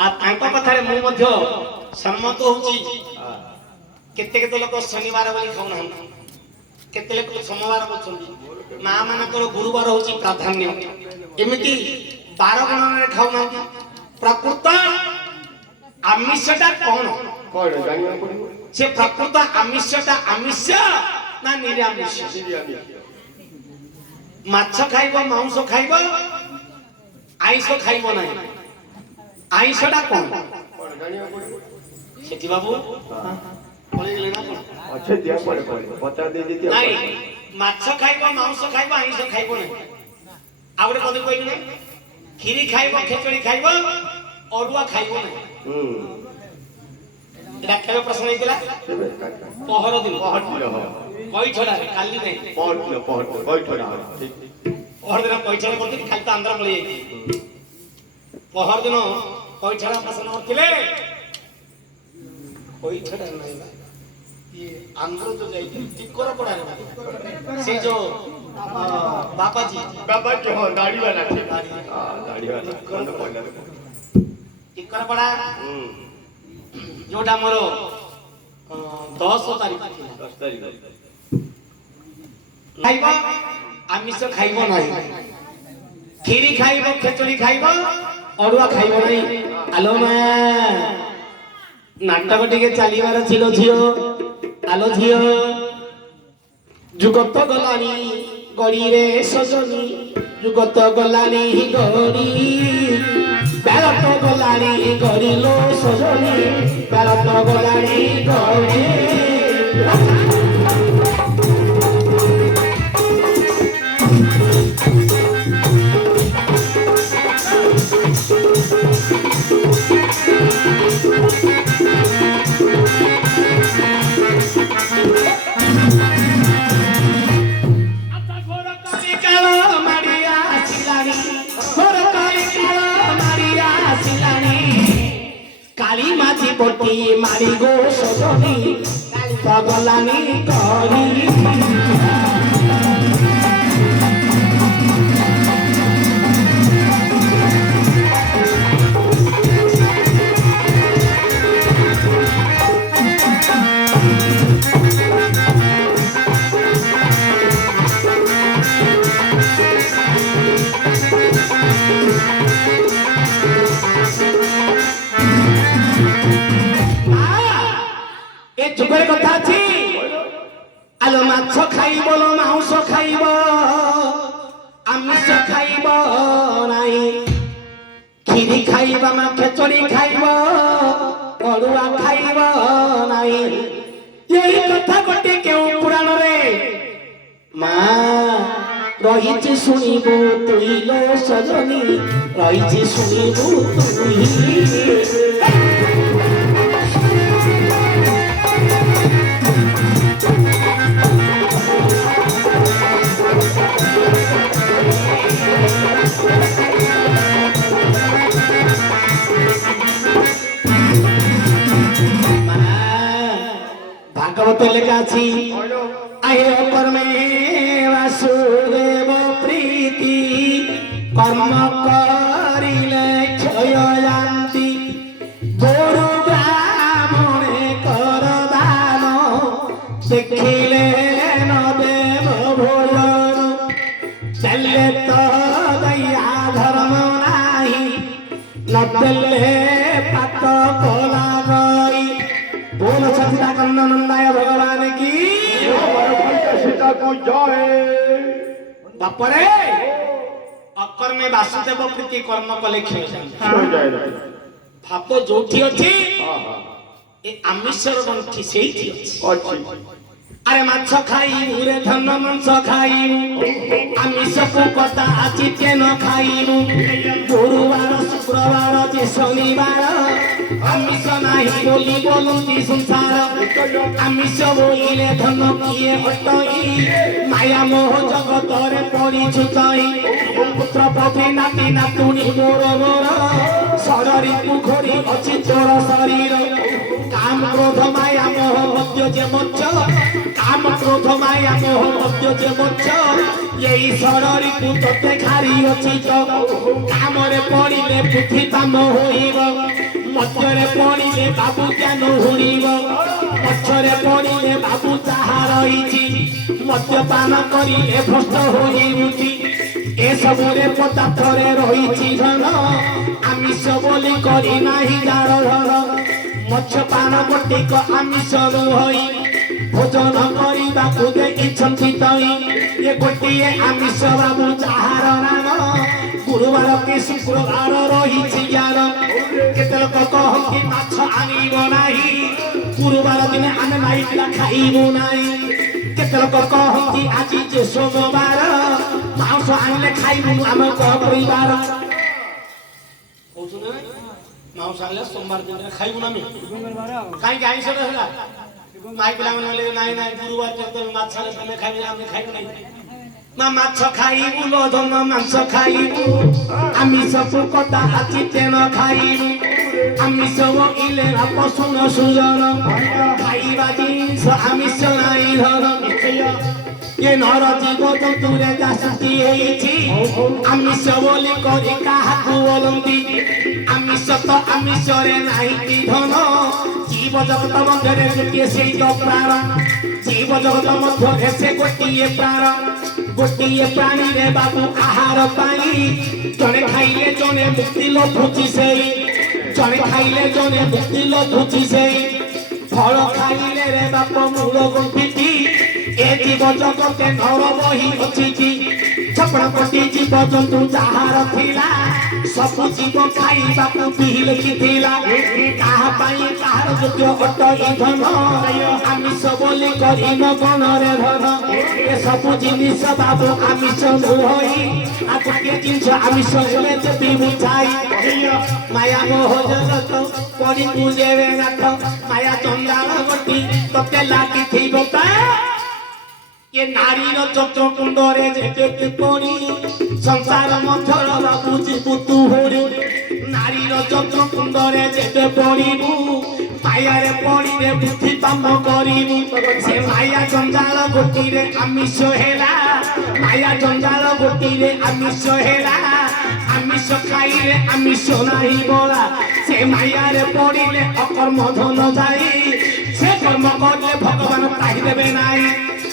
कथार मुझे सम्मत होची केते केते लोक शनिवार बोली खाऊ ना केते लोक सोमवार बोलछन्ती मां मानकर गुरुवार होची प्राधान्य एमिति 12 गणन रे खाऊ ना प्रकृत आमिषटा कोन कोन जानिया पड़िबो से प्रकृत आमिषटा आमिष ना निरामिष माछ खाइबो मांस खाइबो आइंस खाइबो नाही आइंसटा कोन जानिया पड़िबो सेठी बाबू बोले गेले ना कोन अच्छे दिया पड़े बता दे देती नाही माछ खाइबो मांस खाइबो आइंस खाइबो नाही आउरे कदे कोइ नै खीरी खाइबो खेचड़ी खाइबो अरुआ खाइबो नाही एटा केबे प्रश्न हेतिला पहर दिन कोइ छोड़ा काली नै पहर कोइ छोड़ा ठीक पहर दिन कोइ छोड़ा करते खाली तो आंध्र मले पहर दिन कोइ छोड़ा प्रश्न करथिले कोइ छोड़ा नै ये आंध्र जो जाई टिकर पड़ा से जो बाबा जी हो दाढ़ी वाला थे दाढ़ी वाला टिकर पड़ा जोटा मोर 10 तारीख 10 तारीख खाइबो आमिष खाइबो नाही खीरी खाइबो खेचड़ी खाइबो अरुआ खाइबो नाही आलो मा नाटक टिके चालीबार छिलो झियो आलो झियो जुगत गलानी गड़ी रे सजनी जुगत गलानी गड़ी बेलत गलानी गड़ी लो सजनी बेलत गलानी गड़ी काली माझी पोटी मारी गो सजनी गलानी गड़ी जुगर कथा अछि आलो माछ खाइबो लो मांस खाइबो आमिष खाइबो नाही खीरी खाइबो मा खेचड़ी खाइबो अरुआ खाइबो नाही यही कथा गोटे केउ पुराण रे मां रहिछि सुनिबो तुई लो सजनी रहिछि सुनिबो तुई भागवत लेखा अछि आये कर्मे वासुदेव प्रीति कर्म करिले क्षय जानती गुरु ब्राह्मणे कर दान देखिले न देव भोजन चले तो दया धर्म नाही न देले पात कोला गई बोल सच्चा कन्ननंदाय भगवान की सीता को जय बापरे अकर में वासुदेव प्रीति कर्म कले क्षय जाय भाप जोठी अछि ए आमिषर गंठी सेठी अछि अरे माछ खाई उरे धन मांस खाई आमिष को कथा आछि केन खाई गुरुवार शुक्रवार जे शनिवार आमिष नाही बोली बोलती संसार आमिष बोइले धन किए हटई माया मोह जगत रे पड़ी छुटाई पुत्र पत्नी नाती नातुनी मोर मोर शरीर पुखरी अछि तोर शरीर काम क्रोध माया मोह मध्य जे मच्छ काम क्रोध माया मोह मध्य जे मच्छ यही शरीर को तते खारी अछि तो काम रे पड़िले पृथ्वी पाम होइब ମଦ୍ୟରେ ପଡ଼ିଲେ ବାବୁ ଜ୍ଞାନ ହୁଣିବ ପଛରେ ପଡ଼ିଲେ ବାବୁ ତାହା ରହିଛି ମଦ୍ୟପାନ କରିଲେ ଭ୍ରଷ୍ଟ ହୋଇବୁଟି ଏସବୁରେ ପଦାର୍ଥରେ ରହିଛି ଧନ ଆମିଷ ବୋଲି କରି ନାହିଁ ଜାଳ ଧର ମତ୍ସ୍ୟପାନ ଗୋଟିକ ଆମିଷ ନୁହଇ ଭୋଜନ କରିବାକୁ ଦେଇଛନ୍ତି ତଇ ଏ ଗୋଟିଏ ଆମିଷ ବାବୁ ଯାହାର ନାମ ଗୁରୁବାର କି ଶୁକ୍ରବାର ରହିଛି ଜ୍ଞାନ କେତେ ଲୋକ କହନ୍ତି ମାଛ ଆଣିବ ନାହିଁ ଗୁରୁବାର ଦିନେ ଆମେ ମାଇକିଲା ଖାଇବୁ ନାହିଁ କେତେ ଲୋକ କହନ୍ତି ଆଜି ଯେ ସୋମବାର ମାଂସ ଆଣିଲେ ଖାଇବୁନୁ ଆମେ ପରିବାର କହୁଛୁ ନା ମାଂସ ଆଣିଲେ ସୋମବାର ଦିନରେ ଖାଇବୁନୁ ଆମେ କାହିଁକି ଆଇଁଷଟା ହେଲା ମାଇ ପିଲାମାନେ କହିଲେ ନାଇଁ ନାଇଁ ଗୁରୁବାର ମାଛ ହେଲେ ତମେ ଖାଇବେ ଆମେ ଖାଇବୁ ନାହିଁ ମା ମାଛ ଖାଇବୁ ଲୋଧନ ମାଂସ ଖାଇବୁ ଆମିଷ କଟା ଆଜି ତେଣ ଖାଇବୁ ଆମିଷ ଇଲେ ପଶୁନ ସୁଜନ ଖାଇବା ଜିନିଷ ଆମିଷ ନାହିଁ ଧର ଏ ନର ଜୀବ ଜନ୍ତୁରେ ଦାସୀ ହେଇଛି ଆମିଷ ବୋଲି କରି କାହାକୁ ବୋଲନ୍ତି ଆମିଷ ତ ଆମିଷରେ ନାହିଁ କି ଧନ ଜୀବ ଜଗତ ମଧ୍ୟରେ ଗୋଟିଏ ସେଇ ତ ପ୍ରାଣ ଜୀବ ଜଗତ ମଧ୍ୟରେ ସେ ଗୋଟିଏ ପ୍ରାଣ ଗୋଟିଏ ପ୍ରାଣୀରେ ବାବୁ ଆହାର ପାଇଁ ଜଣେ ଖାଇଲେ ଜଣେ ମୁକ୍ତି ଲଭୁଛି ସେଇ ଜଣେ ଖାଇଲେ ଜଣେ ମୁକ୍ତି ଲଭୁଛି ସେଇ ଫଳ ଖାଇଲେ ରେ ବାପ ମୂଳ ଗୁଣ୍ଠିଟି ଏ ଜୀବ ଜଗତେ ନର ବହି ଅଛି ଛପଣ କୋଟି ଜୀବ ଜନ୍ତୁ ଯାହାର ଥିଲା ସବୁ ଜୀବ ଖାଇବାକୁ ବିହି ଲେଖିଥିଲା କାହା ପାଇଁ କାହାର ଯୋଗ୍ୟ ଅଟ ଇନ୍ଧନ ଆମିଷ ବୋଲି କରିନ ଗଣରେ ଧନ ଏ ସବୁ ଜିନିଷ ବାବୁ ଆମିଷ ନୁହଇ ଆଉ ଗୋଟିଏ ଜିନିଷ ଆମିଷ ହେଲେ ଦେବି ବୁଝାଇ ମାୟା ମୋହ ଜଗତ ପରି ପୂଜେବେ ନାଥ ମାୟା ଚଣ୍ଡାଳ ଗୋଟି ତତେ ଲାଗିଥିବ ये नारी चक्र कुंडरे जेते पड़ी संसार मथर बाबूजी पुतु होरी नारी चक्र कुंडरे जेते पड़ीबू मायारे पड़ी रे बुद्धि पाम करिबू से माया जंजाल गोटी रे आमिष हेला माया जंजाल गोटी रे आमिष हेला आमिष खाइले आमिष नाही बोला से मायारे पड़ीले अकर्म धन जाई से कर्म करले भगवान पाहि देबे नाही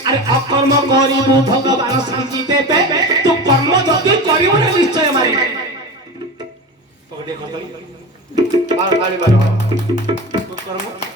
अरे अकर्म करिबू भगवान शांति देबे तू कर्म जदि करिबू ना निश्चय मारी पकड़े खतई मार मारी मार कर्म